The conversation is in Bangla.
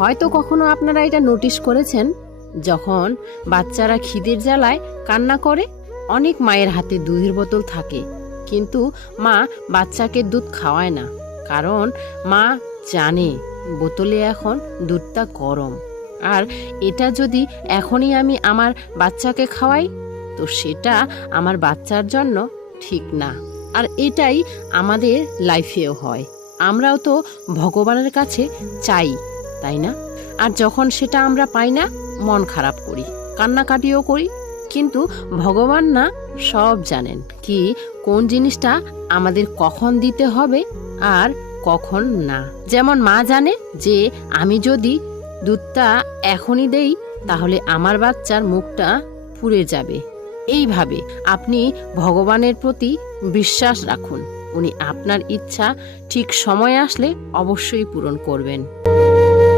হয়তো কখনো আপনারা এটা নোটিশ করেছেন, যখন বাচ্চারা খিদের জ্বালায় কান্না করে, অনেক মায়ের হাতে দুধের বোতল থাকে, কিন্তু মা বাচ্চাকে দুধ খাওয়ায় না, কারণ মা জানে বোতলে এখন দুধটা গরম, আর এটা যদি এখনই আমি আমার বাচ্চাকে খাওয়াই তো সেটা আমার বাচ্চার জন্য ঠিক না। আর এটাই আমাদের লাইফেও হয়। আমরাও তো ভগবানের কাছে চাই, তাই না? আর যখন সেটা আমরা পাই না, মন খারাপ করি, কান্নাকাটিও করি, কিন্তু ভগবান না সব জানেন কি কোন জিনিসটা আমাদের কখন দিতে হবে আর কখন না। যেমন মা জানে যে আমি যদি দুধটা এখনই দেই তাহলে আমার বাচ্চার মুখটা পুড়ে যাবে। এইভাবে আপনি ভগবানের প্রতি বিশ্বাস রাখুন, উনি আপনার ইচ্ছা ঠিক সময় আসলে অবশ্যই পূরণ করবেন।